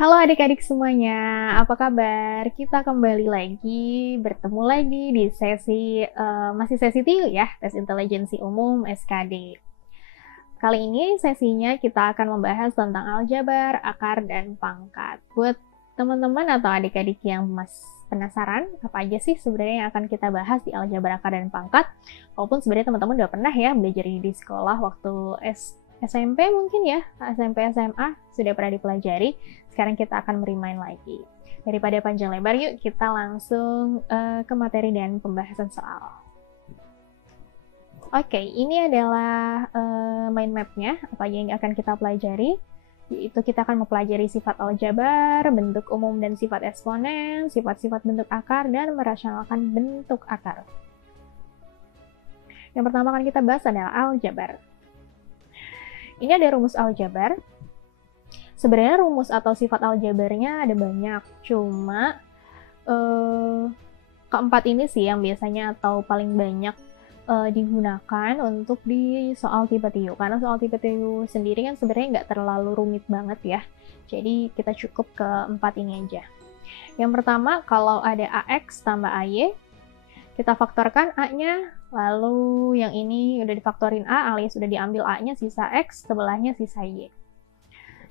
Halo adik-adik semuanya, apa kabar? Kita kembali lagi, bertemu lagi di masih sesi TIU ya, Tes Intelijensi Umum SKD. Kali ini sesinya kita akan membahas tentang aljabar, akar, dan pangkat. Buat teman-teman atau adik-adik yang masih penasaran, apa aja sih sebenarnya yang akan kita bahas di aljabar, akar, dan pangkat? Walaupun sebenarnya teman-teman udah pernah ya belajar ini di sekolah waktu SMP mungkin ya, SMP SMA sudah pernah dipelajari. Sekarang kita akan merimain lagi. Daripada panjang lebar, yuk kita langsung ke materi dan pembahasan soal. Oke, ini adalah mind map-nya, apa yang akan kita pelajari. Yaitu kita akan mempelajari sifat aljabar, bentuk umum dan sifat eksponen, sifat-sifat bentuk akar, dan merasionalkan bentuk akar. Yang pertama akan kita bahas adalah aljabar. Ini ada rumus aljabar. Sebenarnya rumus atau sifat aljabarnya ada banyak, cuma keempat ini sih yang biasanya atau paling banyak digunakan untuk di soal tipe TIU. Karena soal tipe TIU sendiri kan sebenarnya nggak terlalu rumit banget ya. Jadi kita cukup ke empat ini aja. Yang pertama, kalau ada AX tambah AY, kita faktorkan A-nya, lalu yang ini udah difaktorin A alias sudah diambil A-nya, sisa X, sebelahnya sisa Y.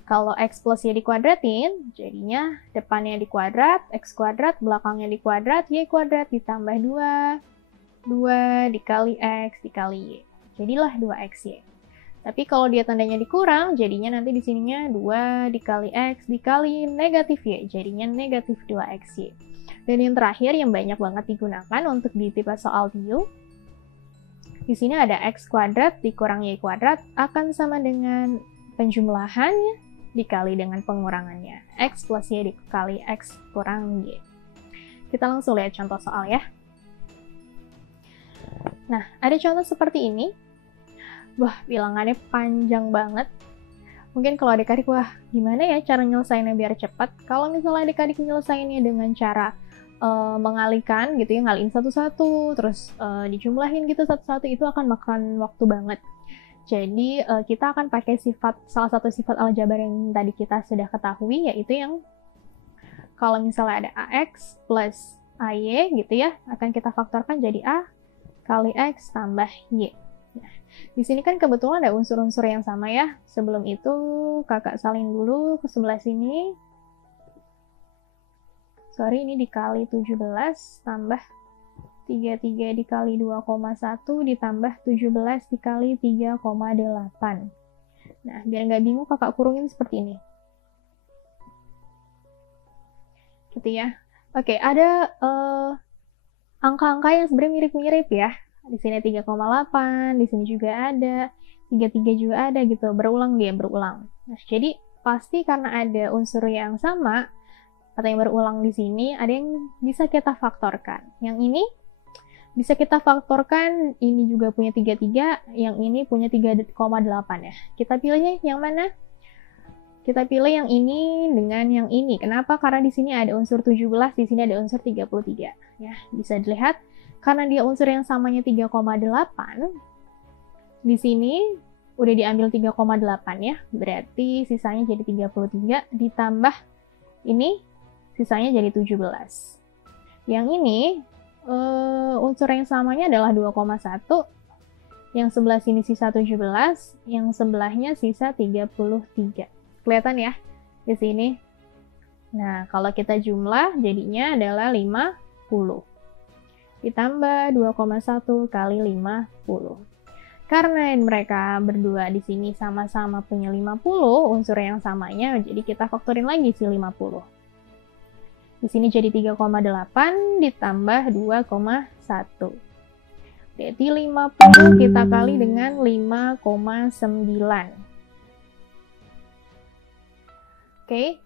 Kalau X plus Y dikuadratin, jadinya depannya dikuadrat, X kuadrat, belakangnya dikuadrat, Y kuadrat ditambah 2, 2 dikali X dikali Y. Jadilah 2XY. Tapi kalau dia tandanya dikurang, jadinya nanti di sininya 2 dikali X dikali negatif Y, jadinya negatif 2XY. Dan yang terakhir yang banyak banget digunakan untuk di tipe soal TIU, di sini ada X kuadrat dikurang Y kuadrat akan sama dengan penjumlahannya dikali dengan pengurangannya. X plus Y dikali X kurang Y. Kita langsung lihat contoh soal ya. Nah, ada contoh seperti ini. Wah, bilangannya panjang banget. Mungkin kalau adik-adik, wah gimana ya cara nyelesainnya biar cepat? Kalau misalnya adik-adik nyelesainnya dengan cara mengalihkan gitu ya, ngalihin satu-satu, terus dijumlahin gitu satu-satu, itu akan makan waktu banget. Jadi kita akan pakai salah satu sifat aljabar yang tadi kita sudah ketahui, yaitu yang kalau misalnya ada AX plus AY gitu ya, akan kita faktorkan jadi A kali X tambah Y. Nah, di sini kan kebetulan ada unsur-unsur yang sama ya. Sebelum itu kakak salin dulu ke sebelah sini. Sorry, ini dikali 17 tambah 33 dikali 2,1 ditambah 17 dikali 3,8. Nah, biar nggak bingung kakak kurungin seperti ini. Gitu ya. Oke, ada angka-angka yang sebenarnya mirip-mirip ya. Di sini 3,8, di sini juga ada, 33 juga ada gitu. Berulang. Nah, jadi pasti karena ada unsur yang sama, atau yang berulang di sini, ada yang bisa kita faktorkan. Yang ini bisa kita faktorkan, ini juga punya 33, yang ini punya 3,8 ya. Kita pilihnya yang mana? Kita pilih yang ini dengan yang ini. Kenapa? Karena di sini ada unsur 17, di sini ada unsur 33. Ya, bisa dilihat karena dia unsur yang samanya 3,8, di sini udah diambil 3,8 ya. Berarti sisanya jadi 33 ditambah ini sisanya jadi 17. Yang ini unsur yang samanya adalah 2,1. Yang sebelah sini sisa 17, yang sebelahnya sisa 33. Kelihatan ya di sini. Nah, kalau kita jumlah jadinya adalah 50. Ditambah 2,1 kali 50. Karena mereka berdua di sini sama-sama punya 50 unsur yang samanya, jadi kita faktorin lagi si 50. Di sini jadi 3,8 ditambah 2,1. Berarti 50 kita kali dengan 5,9. Oke.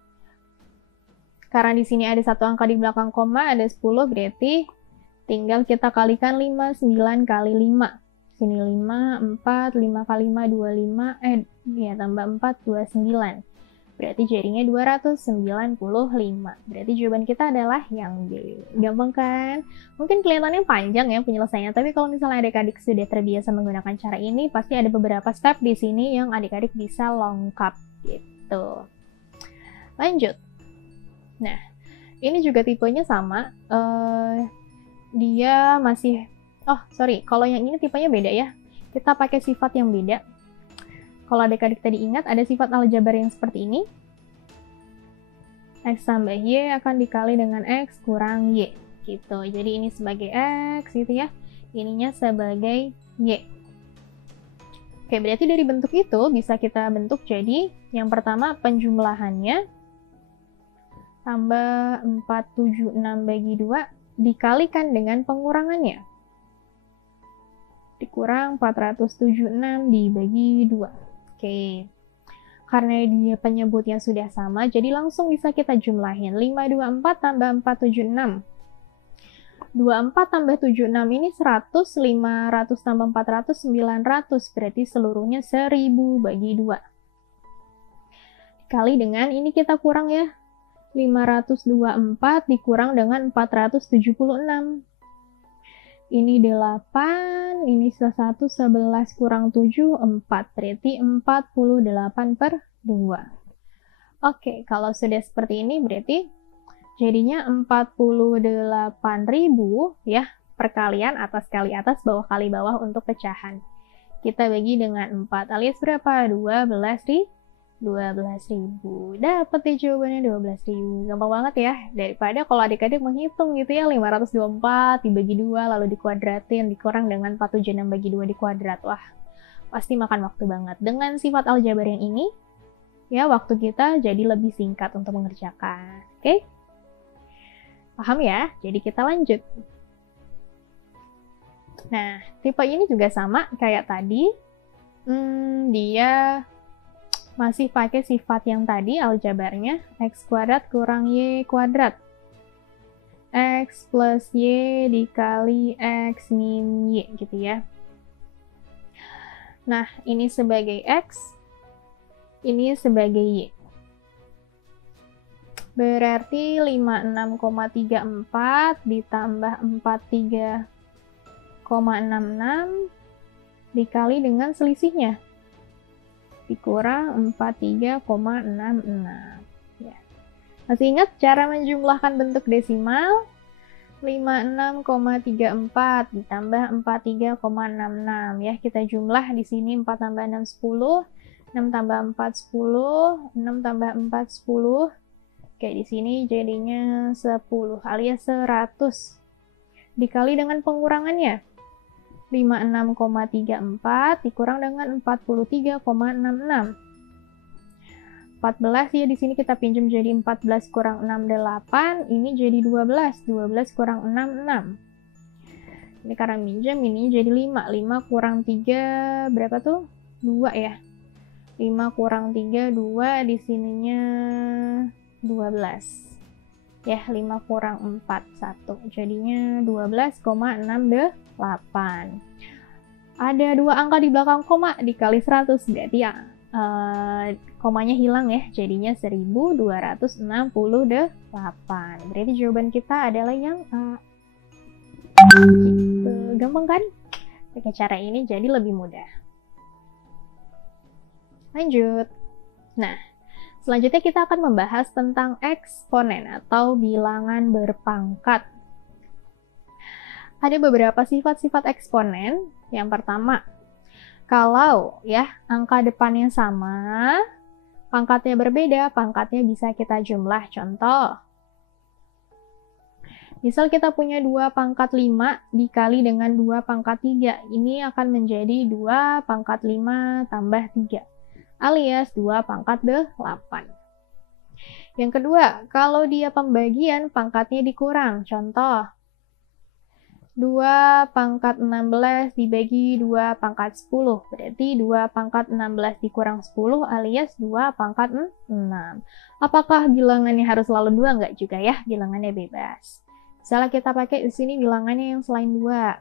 Karena di sini ada satu angka di belakang koma, ada 10, berarti tinggal kita kalikan 59 kali 5. Sini 5, 4, 5 kali 5, 25, tambah 4, 29. Berarti jadinya 295. Berarti jawaban kita adalah yang B. Gampang kan? Mungkin kelihatannya panjang ya penyelesaiannya, tapi kalau misalnya adik-adik sudah terbiasa menggunakan cara ini, pasti ada beberapa step di sini yang adik-adik bisa lengkap gitu. Lanjut. Nah, ini juga tipenya sama. Dia masih, kalau yang ini tipenya beda ya. Kita pakai sifat yang beda. Kalau adik-adik tadi ingat, ada sifat aljabar yang seperti ini. X tambah Y akan dikali dengan X kurang Y. Gitu. Jadi ini sebagai X gitu ya. Ininya sebagai Y. Oke, berarti dari bentuk itu bisa kita bentuk jadi yang pertama penjumlahannya tambah 476 bagi 2 dikalikan dengan pengurangannya. Dikurang 476 dibagi 2. Oke. Karena dia penyebutnya sudah sama, jadi langsung bisa kita jumlahin. 524 tambah 476. 24 tambah 76 ini 100, 500 tambah 400, 900. Berarti seluruhnya 1000 bagi 2. Dikali dengan, ini kita kurang ya. 524 dikurang dengan 476. Ini 8, ini 1, 11 kurang 7, 4. Berarti 48 per 2. Oke, kalau sudah seperti ini berarti jadinya 48.000 ya, perkalian atas kali atas, bawah kali bawah untuk pecahan. Kita bagi dengan 4, alias berapa? 12.000. Dapat deh jawabannya 12.000. Gampang banget ya, daripada kalau adik-adik menghitung gitu ya, 524 dibagi 2, lalu dikuadratin, dikurang dengan 476 bagi 2 dikuadrat. Wah, pasti makan waktu banget. Dengan sifat aljabar yang ini, ya waktu kita jadi lebih singkat untuk mengerjakan. Oke? Paham ya? Jadi kita lanjut. Nah, tipe ini juga sama kayak tadi. Dia masih pakai sifat yang tadi, aljabarnya. X kuadrat kurang Y kuadrat. X plus Y dikali X min Y, gitu ya. Nah, ini sebagai X, ini sebagai Y. Berarti 56,34 ditambah 43,66 dikali dengan selisihnya. Dikurang 43,66. Ya. Masih ingat cara menjumlahkan bentuk desimal? 56,34 ditambah 43,66 ya. Kita jumlah di sini 4 tambah 6 10, 6 tambah 4 10, 6 tambah 4 10. Oke, di sini jadinya 10 alias 100. Dikali dengan pengurangannya. 56,34 dikurang dengan 43,66. 14 ya, di sini kita pinjam jadi 14 kurang 6 8, ini jadi 12. 12 kurang 6 6. Ini karena minjam, ini jadi 5. 5 kurang 3 berapa tuh? 2 ya. 5 kurang 3 2, di sininya 12 ya, 5 kurang 4 1, jadinya 12,68. Ada 2 angka di belakang koma dikali 100, berarti ya komanya hilang ya, jadinya 1268. Berarti jawaban kita adalah yang A. Gitu. Gampang kan? Pakai cara ini jadi lebih mudah. Lanjut. Nah, selanjutnya kita akan membahas tentang eksponen atau bilangan berpangkat. Ada beberapa sifat-sifat eksponen. Yang pertama, kalau ya angka depannya sama, pangkatnya berbeda, pangkatnya bisa kita jumlah. Contoh, misal kita punya 2 pangkat 5 dikali dengan 2 pangkat 3. Ini akan menjadi 2 pangkat 5 tambah 3. Alias 2 pangkat 8. Yang kedua, kalau dia pembagian, pangkatnya dikurang. Contoh, 2 pangkat 16 dibagi 2 pangkat 10. Berarti 2 pangkat 16 dikurang 10 alias 2 pangkat 6. Apakah bilangannya harus selalu 2? Enggak juga ya, bilangannya bebas. Misalnya kita pakai di sini bilangannya yang selain 2.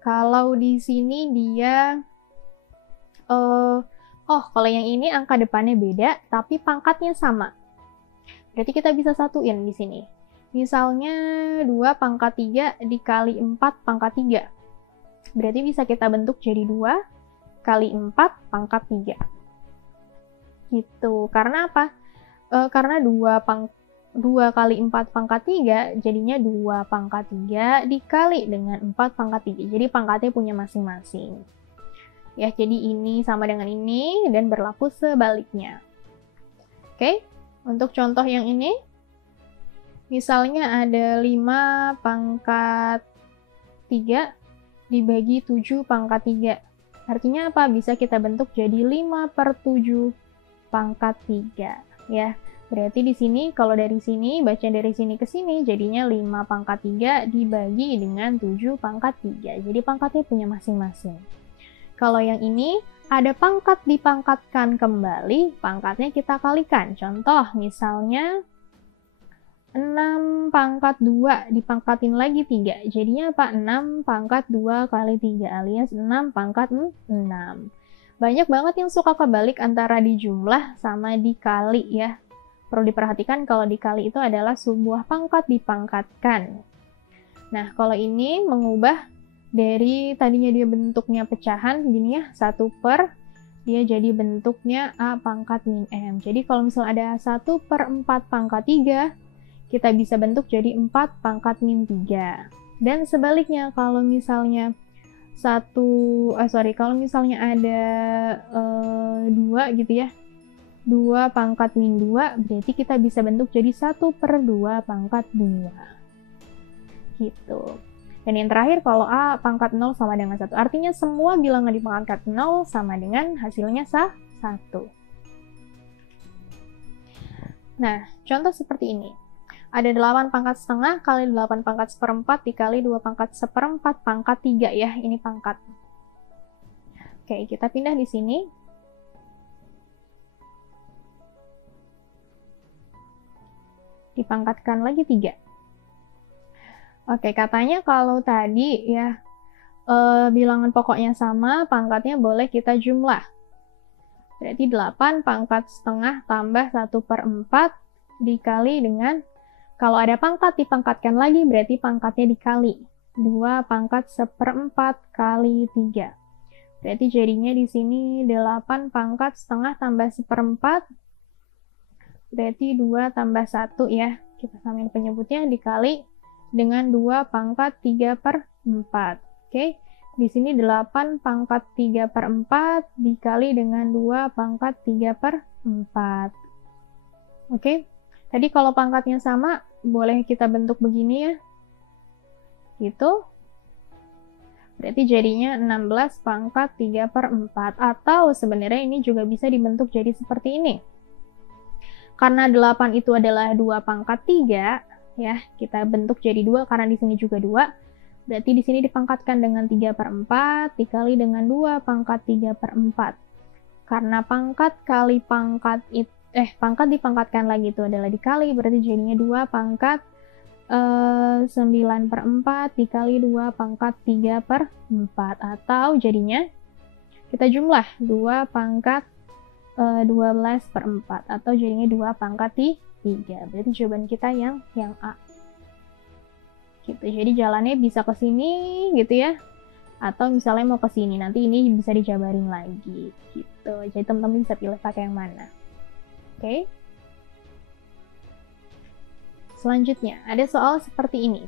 Kalau di sini dia kalau yang ini angka depannya beda, tapi pangkatnya sama. Berarti kita bisa satuin di sini. Misalnya 2 pangkat 3 dikali 4 pangkat 3. Berarti bisa kita bentuk jadi 2 kali 4 pangkat 3. Gitu. Karena apa? Karena 2 2 kali 4 pangkat 3, jadinya 2 pangkat 3 dikali dengan 4 pangkat 3. Jadi pangkatnya punya masing-masing. Ya, jadi ini sama dengan ini dan berlaku sebaliknya. Oke, untuk contoh yang ini, misalnya ada 5 pangkat 3 dibagi 7 pangkat 3. Artinya apa? Bisa kita bentuk jadi 5/7 pangkat 3. Ya. Berarti di sini, kalau dari sini, baca dari sini ke sini, jadinya 5 pangkat 3 dibagi dengan 7 pangkat 3. Jadi pangkatnya punya masing-masing. Kalau yang ini, ada pangkat dipangkatkan kembali, pangkatnya kita kalikan. Contoh, misalnya 6 pangkat 2 dipangkatin lagi 3. Jadinya apa? 6 pangkat 2 kali 3 alias 6 pangkat 6. Banyak banget yang suka kebalik antara dijumlah sama dikali ya. Perlu diperhatikan kalau dikali itu adalah sebuah pangkat dipangkatkan. Nah, kalau ini mengubah dari tadinya dia bentuknya pecahan, gini ya, 1 per, dia jadi bentuknya A pangkat min M. Jadi kalau misalnya ada 1/4 pangkat 3, kita bisa bentuk jadi 4 pangkat min 3. Dan sebaliknya, kalau misalnya kalau misalnya ada 2 gitu ya, 2 pangkat min 2, berarti kita bisa bentuk jadi 1/2 pangkat 2. Gitu. Dan yang terakhir, kalau A pangkat 0 sama dengan 1. Artinya semua bilangan di pangkat 0 sama dengan hasilnya 1. Nah, contoh seperti ini. Ada 8 pangkat setengah kali 8 pangkat seperempat dikali 2 pangkat seperempat pangkat 3 ya. Ini pangkat. Oke, kita pindah di sini. Dipangkatkan lagi 3. Oke, katanya kalau tadi ya bilangan pokoknya sama, pangkatnya boleh kita jumlah. Berarti 8 pangkat setengah tambah 1/4 dikali dengan, kalau ada pangkat dipangkatkan lagi, berarti pangkatnya dikali. 2 pangkat seperempat kali 3. Berarti jadinya di sini 8 pangkat setengah tambah seperempat, berarti 2 tambah 1 ya, kita samain penyebutnya, dikali dengan 2 pangkat 3/4. Oke, di sini 8 pangkat 3/4 dikali dengan 2 pangkat 3/4. Oke, tadi kalau pangkatnya sama, boleh kita bentuk begini ya, gitu. Berarti jadinya 16 pangkat 3/4, atau sebenarnya ini juga bisa dibentuk jadi seperti ini. Karena 8 itu adalah 2 pangkat 3, ya, kita bentuk jadi 2 karena di sini juga 2. Berarti di sini dipangkatkan dengan 3/4 dikali dengan 2 pangkat 3/4. Karena pangkat kali pangkat pangkat dipangkatkan lagi itu adalah dikali, berarti jadinya 2 pangkat 9/4 dikali 2 pangkat 3/4, atau jadinya kita jumlah 2 pangkat 12/4, atau jadinya 2 pangkat 3. Berarti jawaban kita yang A. Gitu. Jadi jalannya bisa ke sini gitu ya. Atau misalnya mau ke sini, nanti ini bisa dijabarin lagi gitu. Jadi teman-teman bisa pilih pakai yang mana. Oke. Selanjutnya, ada soal seperti ini.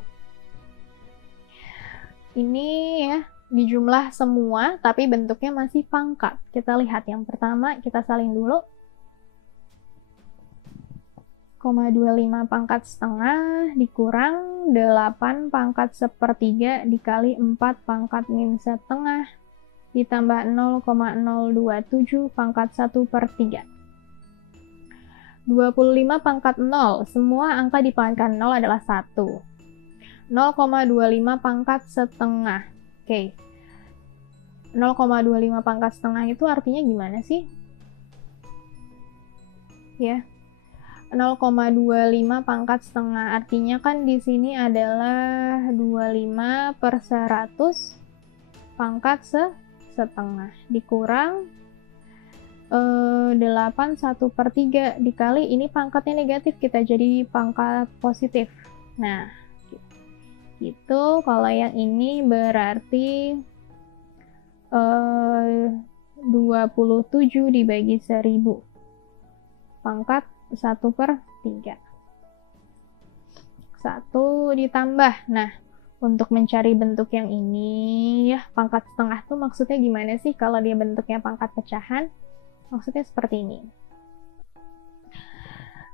Ini ya, dijumlah semua, tapi bentuknya masih pangkat. Kita lihat yang pertama, kita salin dulu. 0,25 pangkat setengah dikurang 8 pangkat sepertiga dikali 4 pangkat min setengah ditambah 0,027 pangkat 1/3. 25 pangkat 0, semua angka di pangkat 0 adalah 1. 0,25 pangkat setengah. Oke. 0,25 pangkat setengah itu artinya gimana sih? Ya. 0,25 pangkat setengah, artinya kan di sini adalah 25/100 pangkat setengah dikurang 8 1/3 dikali, ini pangkatnya negatif, kita jadi pangkat positif. Nah, gitu. Kalau yang ini berarti 27 dibagi 1000 pangkat 1/3. 1 ditambah. Nah, untuk mencari bentuk yang ini, ya, pangkat setengah tuh maksudnya gimana sih kalau dia bentuknya pangkat pecahan? Maksudnya seperti ini.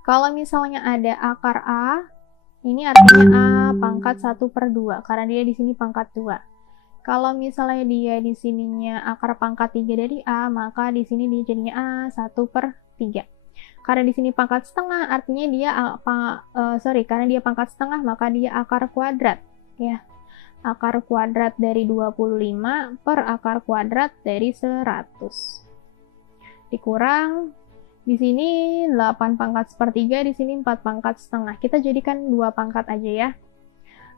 Kalau misalnya ada akar A, ini artinya A pangkat 1/2, karena dia di sini pangkat 2. Kalau misalnya dia di sininya akar pangkat 3 dari A, maka di sini dia jadinya A 1/3. Karena di sini pangkat setengah, artinya dia karena dia pangkat setengah, maka dia akar kuadrat. Ya, akar kuadrat dari 25 per akar kuadrat dari 100. Dikurang, di sini 8 pangkat 1/3, di sini 4 pangkat setengah. Kita jadikan 2 pangkat aja ya.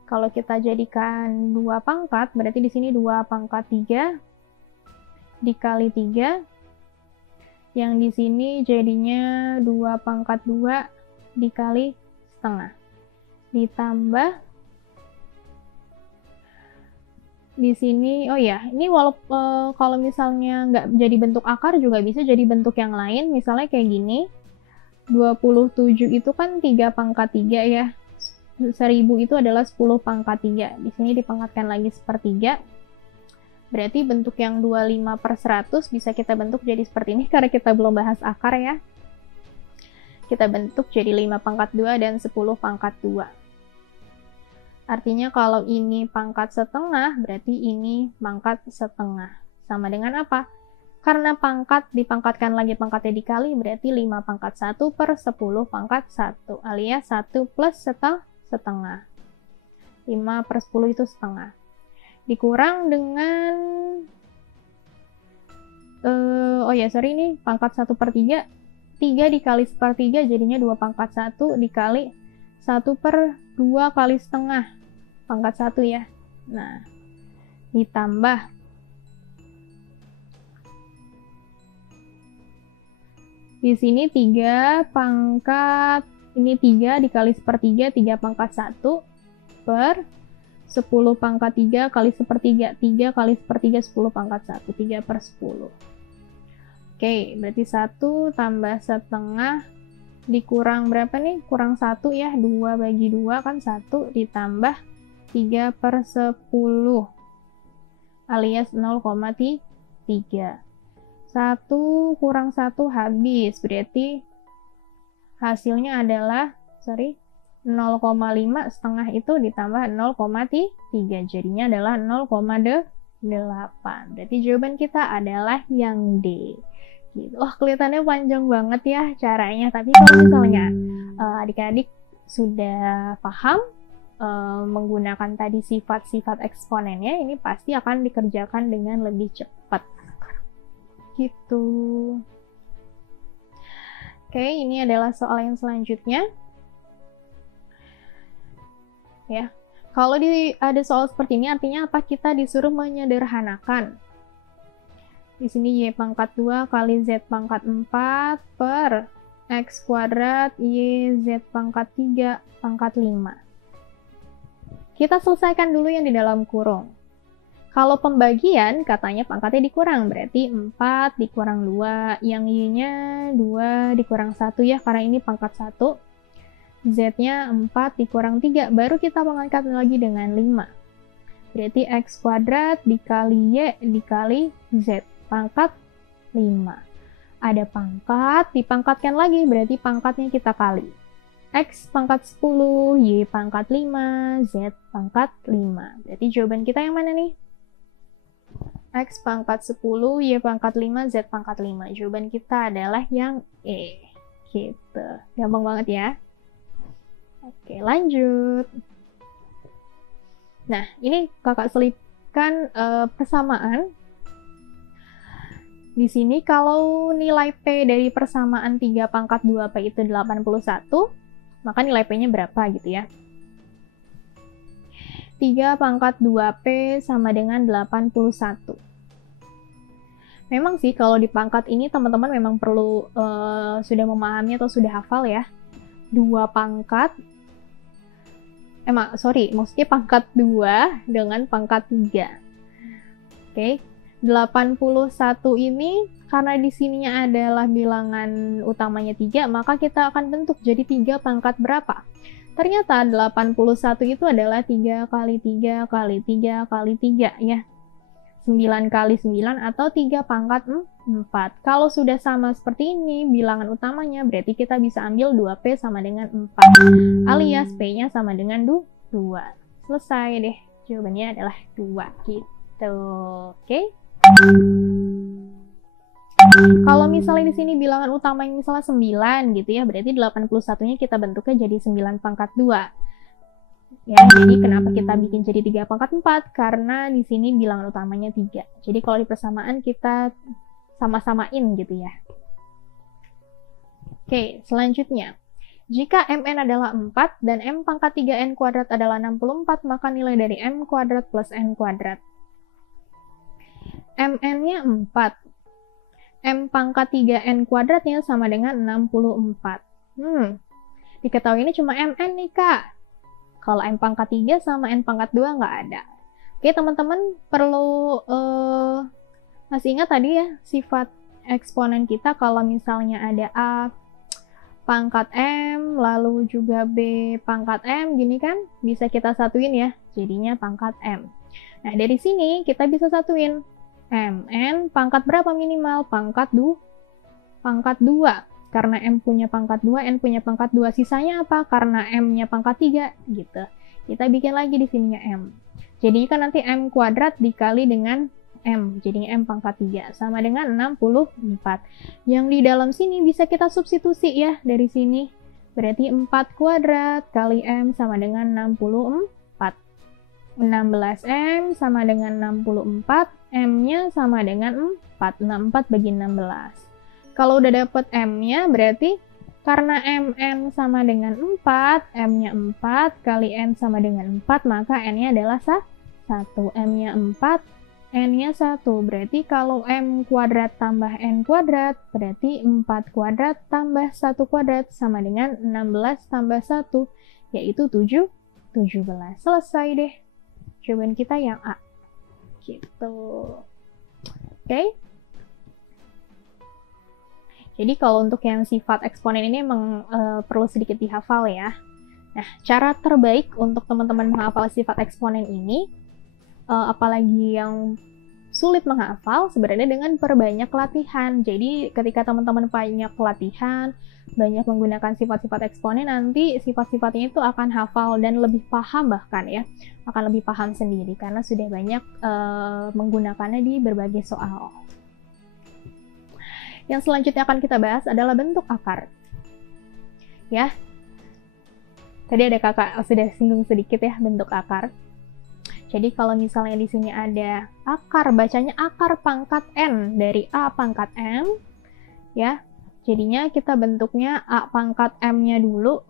Kalau kita jadikan 2 pangkat, berarti di sini 2 pangkat 3 dikali 3. Yang di sini jadinya 2 pangkat 2 dikali setengah. Ditambah di sini, oh ya, ini kalau misalnya nggak jadi bentuk akar juga bisa jadi bentuk yang lain, misalnya kayak gini. 27 itu kan 3 pangkat 3 ya. 1000 itu adalah 10 pangkat 3. Di sini dipangkatkan lagi 1/3. Berarti bentuk yang 25/100 bisa kita bentuk jadi seperti ini, karena kita belum bahas akar ya. Kita bentuk jadi 5 pangkat 2 dan 10 pangkat 2. Artinya kalau ini pangkat setengah, berarti ini pangkat setengah. Sama dengan apa? Karena pangkat dipangkatkan lagi pangkatnya dikali, berarti 5 pangkat 1 per 10 pangkat 1, alias 1 plus setengah. 5 per 10 itu setengah. Dikurang dengan, ini pangkat 1/3. 3 dikali 1/3 jadinya 2 pangkat 1 dikali 1/2 kali setengah pangkat 1 ya. Nah, ditambah di sini 3 pangkat, ini 3 dikali 1/3, 3 pangkat 1 per 10 pangkat 3 kali 1/3. 3 kali 1/3 10 pangkat 1, 3 per 10. Oke, berarti 1 tambah setengah dikurang berapa nih? Kurang 1 ya, 2 bagi 2 kan 1, ditambah 3 per 10 alias 0,3. 1 kurang 1 habis, berarti hasilnya adalah 0,5, setengah itu ditambah 0,3, jadinya adalah 0,8. Berarti jawaban kita adalah yang D. Gitu. Kelihatannya panjang banget ya caranya, tapi kalau misalnya adik-adik sudah paham menggunakan tadi sifat-sifat eksponennya, ini pasti akan dikerjakan dengan lebih cepat. Gitu. Oke, ini adalah soal yang selanjutnya. Ya, kalau ada soal seperti ini artinya apa? Kita disuruh menyederhanakan. Di sini Y pangkat 2 kali Z pangkat 4 per X kuadrat Y Z pangkat 3 pangkat 5. Kita selesaikan dulu yang di dalam kurung. Kalau pembagian, katanya pangkatnya dikurang, berarti 4 dikurang 2, yang Y-nya 2 dikurang 1 ya, karena ini pangkat 1. Z-nya 4 dikurang 3, baru kita mengangkat lagi dengan 5. Berarti X kuadrat dikali Y dikali Z, pangkat 5. Ada pangkat, dipangkatkan lagi, berarti pangkatnya kita kali. X pangkat 10, Y pangkat 5, Z pangkat 5. Berarti jawaban kita yang mana nih? X pangkat 10, Y pangkat 5, Z pangkat 5. Jawaban kita adalah yang E. Gitu. Gampang banget ya. Oke, lanjut. Nah, ini kakak selipkan persamaan. Di sini kalau nilai P dari persamaan 3 pangkat 2P itu 81, maka nilai P-nya berapa gitu ya. 3 pangkat 2P sama dengan 81. Memang sih kalau di pangkat ini teman-teman memang perlu sudah memahami atau sudah hafal ya. 2 pangkat, maksudnya pangkat 2 dengan pangkat 3. Oke. 81 ini karena di sininya adalah bilangan utamanya 3, maka kita akan bentuk jadi 3 pangkat berapa? Ternyata 81 itu adalah 3 kali 3 kali 3 kali 3 ya. 9 kali 9 atau 3 pangkat 4. Kalau sudah sama seperti ini bilangan utamanya, berarti kita bisa ambil 2P sama dengan 4. Alias P-nya sama dengan 2. Selesai deh. Jawabannya adalah 2 gitu. Oke. Kalau misalnya di sini bilangan utamanya misalnya 9 gitu ya, berarti 81-nya kita bentuknya jadi 9 pangkat 2. Ya, jadi kenapa kita bikin jadi 3 pangkat 4? Karena di sini bilangan utamanya 3. Jadi kalau di persamaan kita sama-samain gitu ya. Oke, selanjutnya. Jika Mn adalah 4 dan M pangkat 3N kuadrat adalah 64, maka nilai dari M kuadrat plus N kuadrat. Mn-nya 4. M pangkat 3N kuadratnya sama dengan 64. Diketahui ini cuma Mn nih, Kak. Kalau M pangkat 3 sama N pangkat 2 nggak ada. Oke, teman-teman perlu masih ingat tadi ya, sifat eksponen kita kalau misalnya ada A pangkat M, lalu juga B pangkat M, gini kan, bisa kita satuin ya, jadinya pangkat M. Nah, dari sini kita bisa satuin. Mn pangkat berapa minimal? Pangkat 2. Karena M punya pangkat 2, N punya pangkat 2. Sisanya apa? Karena M-nya pangkat 3, gitu. Kita bikin lagi di sininya M. Jadinya kan nanti M kuadrat dikali dengan M. Jadinya M pangkat 3. Sama dengan 64. Yang di dalam sini bisa kita substitusi ya, dari sini. Berarti 4 kuadrat kali M sama dengan 64. 16M sama dengan 64, M-nya sama dengan 4. 64 bagi 16. Kalau udah dapet M-nya, berarti karena Mn sama dengan 4, M-nya 4, kali N sama dengan 4, maka N-nya adalah 1. M-nya 4, N-nya 1. Berarti kalau M kuadrat tambah N kuadrat, berarti 4 kuadrat tambah 1 kuadrat sama dengan 16 tambah 1, yaitu 17. Selesai deh. Jawaban kita yang A. Gitu. Oke. Jadi kalau untuk yang sifat eksponen ini emang perlu sedikit dihafal ya. Nah, cara terbaik untuk teman-teman menghafal sifat eksponen ini, apalagi yang sulit menghafal, sebenarnya dengan perbanyak latihan. Jadi ketika teman-teman banyak latihan, banyak menggunakan sifat-sifat eksponen, nanti sifat-sifatnya itu akan hafal dan lebih paham bahkan ya. Akan lebih paham sendiri karena sudah banyak menggunakannya di berbagai soal. Yang selanjutnya akan kita bahas adalah bentuk akar. Ya. Tadi ada kakak sudah singgung sedikit ya bentuk akar. Jadi kalau misalnya di sini ada akar, bacanya akar pangkat N dari A pangkat M, ya. Jadinya kita bentuknya A pangkat M-nya dulu,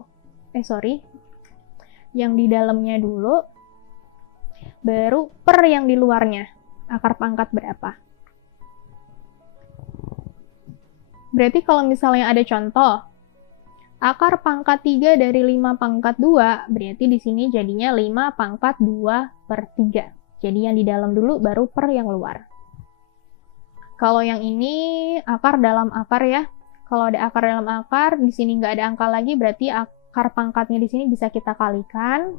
yang di dalamnya dulu, baru per yang di luarnya. Akar pangkat berapa? Berarti kalau misalnya ada contoh, akar pangkat 3 dari 5 pangkat 2, berarti di sini jadinya 5 pangkat 2/3. Jadi yang di dalam dulu, baru per yang luar. Kalau yang ini, akar dalam akar ya. Kalau ada akar dalam akar, di sini nggak ada angka lagi, berarti akar pangkatnya di sini bisa kita kalikan.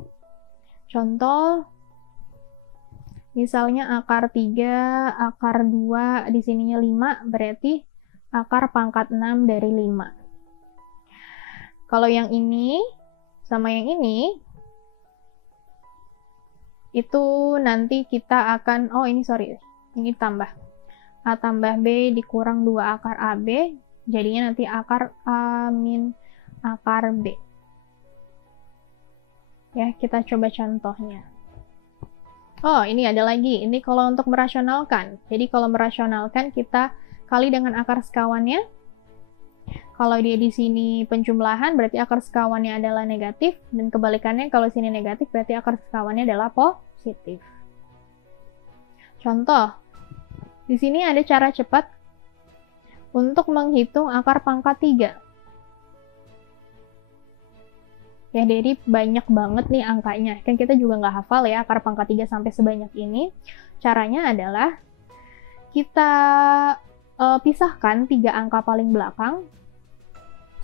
Contoh, misalnya akar 3, akar 2, di sininya 5, berarti akar pangkat 6 dari 5. Kalau yang ini sama yang ini, itu nanti kita akan, ini tambah. A tambah B dikurang 2 akar AB, jadinya nanti akar A min akar B. Ya, kita coba contohnya. Oh, ini ada lagi. Ini kalau untuk merasionalkan. Jadi kalau merasionalkan kita kali dengan akar sekawannya. Kalau dia di sini penjumlahan, berarti akar sekawannya adalah negatif, dan kebalikannya kalau sini negatif, berarti akar sekawannya adalah positif. Contoh, di sini ada cara cepat untuk menghitung akar pangkat 3. Ya, jadi banyak banget nih angkanya. Kan kita juga nggak hafal ya akar pangkat 3 sampai sebanyak ini. Caranya adalah kita pisahkan 3 angka paling belakang,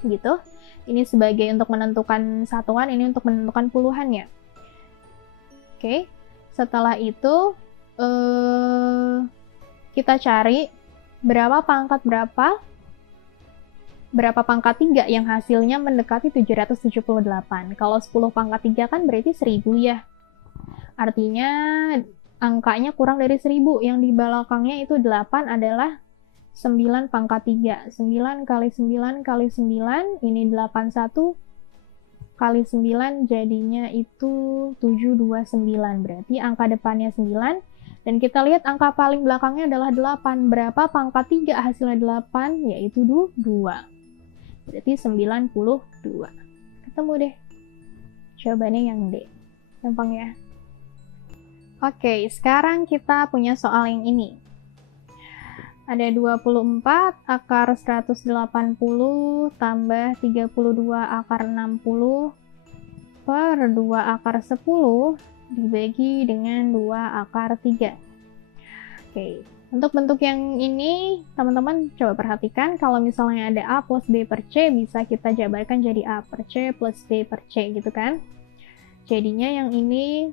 gitu. Ini sebagai untuk menentukan satuan, ini untuk menentukan puluhannya. Oke, setelah itu kita cari berapa pangkat pangkat 3 yang hasilnya mendekati 778. Kalau 10 pangkat 3 kan berarti 1000 ya. Artinya angkanya kurang dari 1000. Yang di belakangnya itu 8 adalah 9 pangkat 3. 9 kali 9 kali 9, ini 81 kali 9 jadinya itu 729. Berarti angka depannya 9. Dan kita lihat angka paling belakangnya adalah 8. Berapa pangkat 3 hasilnya 8? Yaitu 2. Berarti 92. Ketemu deh. Jawabannya yang D. Gampang ya? Oke, sekarang kita punya soal yang ini. Ada 24 akar 180 tambah 32 akar 60 per 2 akar 10 dibagi dengan 2 akar 3. Oke, untuk bentuk yang ini, teman-teman coba perhatikan, kalau misalnya ada A plus B per C, bisa kita jabarkan jadi A per C plus B per C, gitu kan? Jadinya yang ini,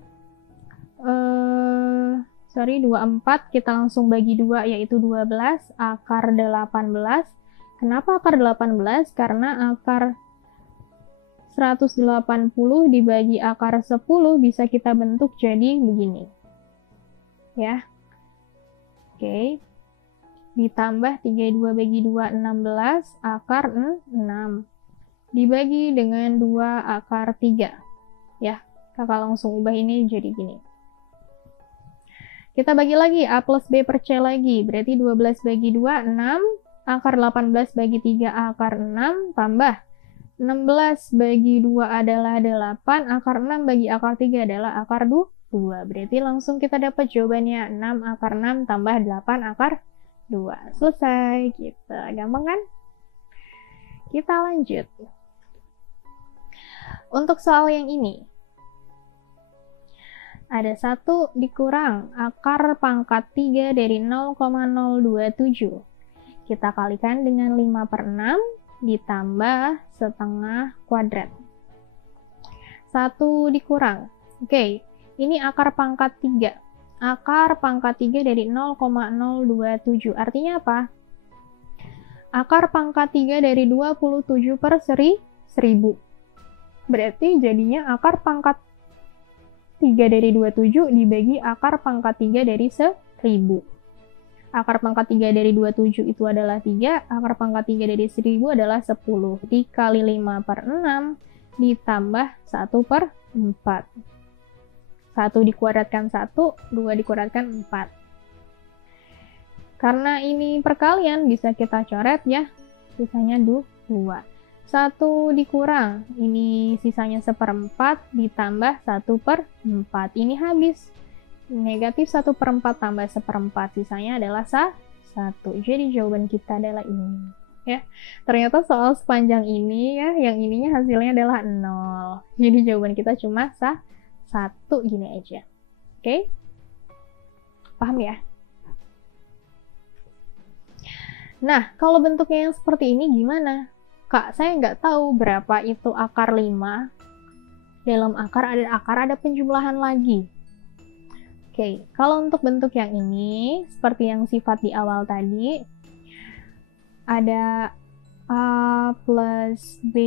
24, kita langsung bagi 2, yaitu 12, akar 18. Kenapa akar 18? Karena akar 180 dibagi akar 10 bisa kita bentuk jadi begini. Ya. Oke, ditambah 32 bagi 2, 16, akar 6. Dibagi dengan 2 akar 3. Ya, kakak langsung ubah ini jadi gini. Kita bagi lagi, A plus B per C lagi. Berarti 12 bagi 2, 6. Akar 18 bagi 3, akar 6. Tambah 16 bagi 2 adalah 8. Akar 6 bagi akar 3 adalah akar 2. Berarti langsung kita dapat jawabannya 6 akar 6 tambah 8 akar 2. Selesai. Gitu. Gampang kan? Kita lanjut. Untuk soal yang ini. Ada 1 dikurang akar pangkat 3 dari 0,027. Kita kalikan dengan 5 per 6 ditambah setengah kuadrat. 1 dikurang. Oke. Ini akar pangkat 3. Akar pangkat 3 dari 0,027. Artinya apa? Akar pangkat 3 dari 27 per 1000. Berarti jadinya akar pangkat 3 dari 27 dibagi akar pangkat 3 dari 1000. Akar pangkat 3 dari 27 itu adalah 3. Akar pangkat 3 dari 1000 adalah 10. Dikali 5 per 6 ditambah 1 per 4. 1 dikuadratkan 1, 2 dikuadratkan 4. Karena ini perkalian, bisa kita coret ya. Sisanya 2. 1 dikurang, ini sisanya 1/4 ditambah 1 per 4. Ini habis. Negatif 1 per 4 tambah 1/4. Sisanya adalah 1. Jadi jawaban kita adalah ini. Ya, ternyata soal sepanjang ini ya, yang ininya hasilnya adalah 0. Jadi jawaban kita cuma 1 gini aja. Oke? Paham ya? Nah, kalau bentuknya yang seperti ini gimana? Kak, saya nggak tahu berapa itu akar 5. Dalam akar ada penjumlahan lagi. Oke, kalau untuk bentuk yang ini, seperti yang sifat di awal tadi, ada A plus B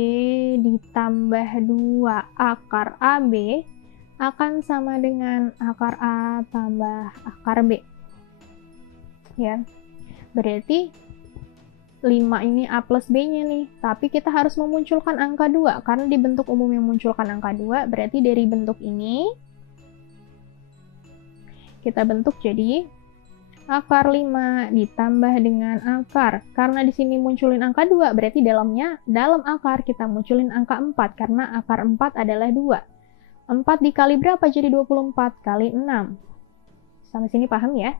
ditambah 2 akar AB akan sama dengan akar A tambah akar B. Ya, berarti 5 ini A plus B-nya nih, tapi kita harus memunculkan angka 2, karena di bentuk umum yang memunculkan angka 2, berarti dari bentuk ini, kita bentuk jadi akar 5 ditambah dengan akar, karena di sini munculin angka 2, berarti dalam akar kita munculin angka 4, karena akar 4 adalah 2. 4 dikali berapa jadi 24? Kali 6. Sampai sini paham ya?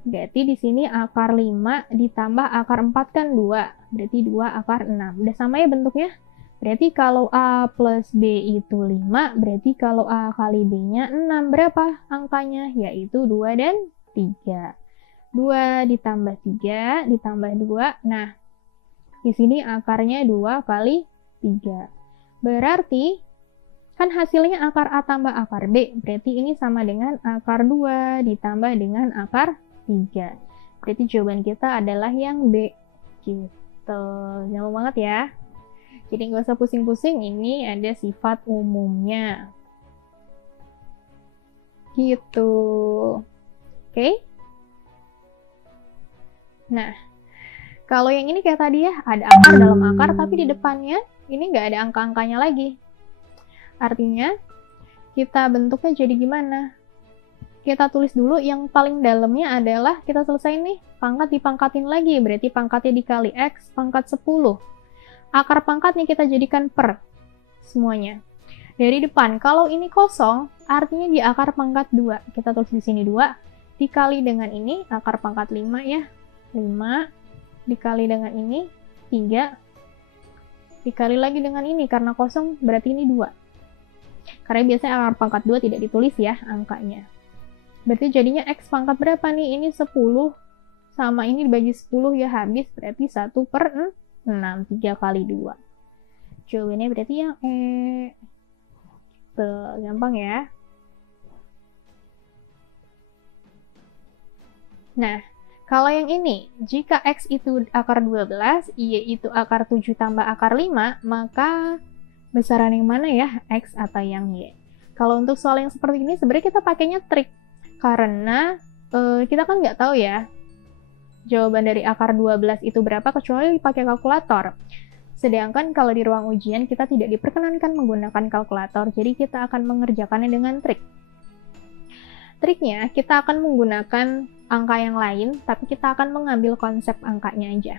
Berarti di sini akar 5 ditambah akar 4 kan 2. Berarti 2 akar 6. Udah sama ya bentuknya? Berarti kalau A plus B itu 5, berarti kalau A kali B-nya 6. Berapa angkanya? Yaitu 2 dan 3. 2 ditambah 3 ditambah 2. Nah, di sini akarnya 2 kali 3. Berarti, kan hasilnya akar A tambah akar B. Berarti ini sama dengan akar 2 ditambah dengan akar 3. Berarti jawaban kita adalah yang B. Gitu. Gampang banget ya. Jadi nggak usah pusing-pusing, ini ada sifat umumnya. Gitu. Oke? Nah, kalau yang ini kayak tadi ya, ada akar dalam akar, tapi di depannya ini nggak ada angka-angkanya lagi. Artinya, kita bentuknya jadi gimana? Kita tulis dulu yang paling dalamnya adalah, kita selesai nih, pangkat dipangkatin lagi, berarti pangkatnya dikali X, pangkat 10. Akar pangkatnya kita jadikan per, semuanya. Dari depan, kalau ini kosong, artinya di akar pangkat 2. Kita tulis di sini 2, dikali dengan ini, akar pangkat 5 ya, 5, dikali dengan ini, 3, dikali lagi dengan ini, karena kosong berarti ini 2. Karena biasanya akar pangkat 2 tidak ditulis ya angkanya. Berarti jadinya X pangkat berapa nih? Ini 10 sama ini dibagi 10 ya habis, berarti 1/6, 3 kali 2. Jawabannya berarti yang E. Tuh, gampang ya. Nah, kalau yang ini, jika X itu akar 12, Y itu akar 7 tambah akar 5, maka besaran yang mana ya? X atau yang Y? Kalau untuk soal yang seperti ini, sebenarnya kita pakainya trik. Karena kita kan nggak tahu ya, jawaban dari akar 12 itu berapa, kecuali pakai kalkulator. Sedangkan kalau di ruang ujian, kita tidak diperkenankan menggunakan kalkulator, jadi kita akan mengerjakannya dengan trik. Triknya, kita akan menggunakan angka yang lain, tapi kita akan mengambil konsep angkanya aja.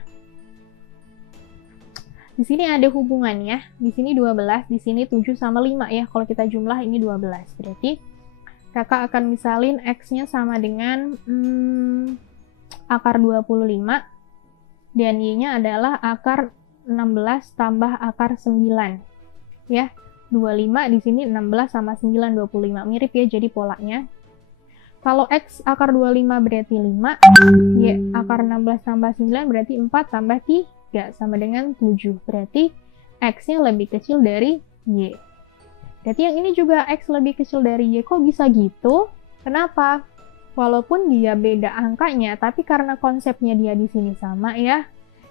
Di sini ada hubungannya, di sini 12, di sini 7 sama 5 ya, kalau kita jumlah ini 12. Berarti kakak akan misalin X-nya sama dengan akar 25, dan Y-nya adalah akar 16 tambah akar 9. Ya, 25 di sini 16 sama 9, 25. Mirip ya jadi polanya. Kalau X akar 25 berarti 5, Y akar 16 tambah 9 berarti 4 tambah 3 sama dengan 7. Berarti X-nya lebih kecil dari Y. Berarti yang ini juga X lebih kecil dari Y. Kok bisa gitu? Kenapa? Walaupun dia beda angkanya, tapi karena konsepnya dia di sini sama ya.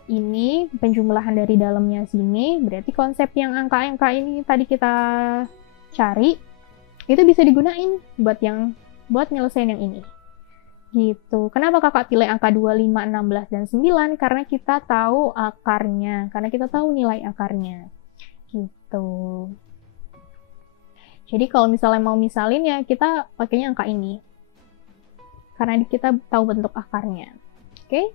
Ini penjumlahan dari dalamnya sini, berarti konsep yang angka-angka ini tadi kita cari, itu bisa digunain buat nyelesain yang ini. Gitu. Kenapa kakak pilih angka 25, 16, dan 9? Karena kita tahu akarnya, karena kita tahu nilai akarnya. Gitu. Jadi kalau misalnya mau misalin ya kita pakainya angka ini. Karena kita tahu bentuk akarnya. Oke?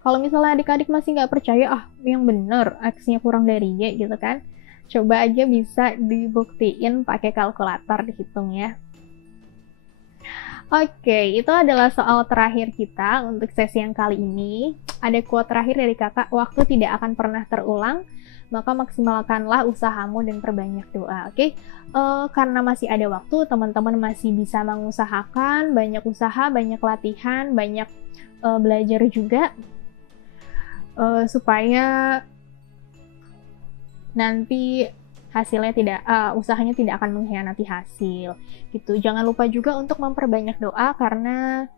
Kalau misalnya adik-adik masih nggak percaya, yang bener X-nya kurang dari Y gitu kan. Coba aja bisa dibuktiin pakai kalkulator dihitung ya. Oke, itu adalah soal terakhir kita untuk sesi yang kali ini. Ada quote terakhir dari kakak, waktu tidak akan pernah terulang, maka maksimalkanlah usahamu dan perbanyak doa. Oke, karena masih ada waktu, teman-teman masih bisa mengusahakan, banyak usaha, banyak latihan, banyak belajar juga, supaya nanti hasilnya usahanya tidak akan mengkhianati hasil. Gitu. Jangan lupa juga untuk memperbanyak doa, karena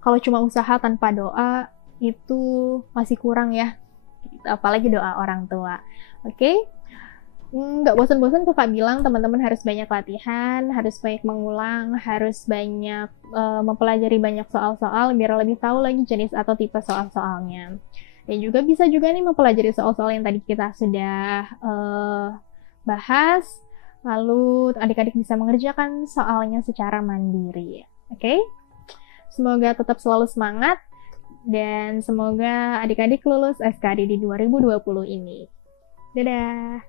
kalau cuma usaha tanpa doa itu masih kurang ya. Apalagi doa orang tua. Oke? Nggak bosan-bosan kakak bilang teman-teman harus banyak latihan, harus banyak mengulang, harus banyak mempelajari banyak soal-soal biar lebih tahu lagi jenis atau tipe soal-soalnya. Dan juga bisa juga nih mempelajari soal-soal yang tadi kita sudah bahas, lalu adik-adik bisa mengerjakan soalnya secara mandiri. Oke? Semoga tetap selalu semangat, dan semoga adik-adik lulus SKD di 2020 ini. Dadah!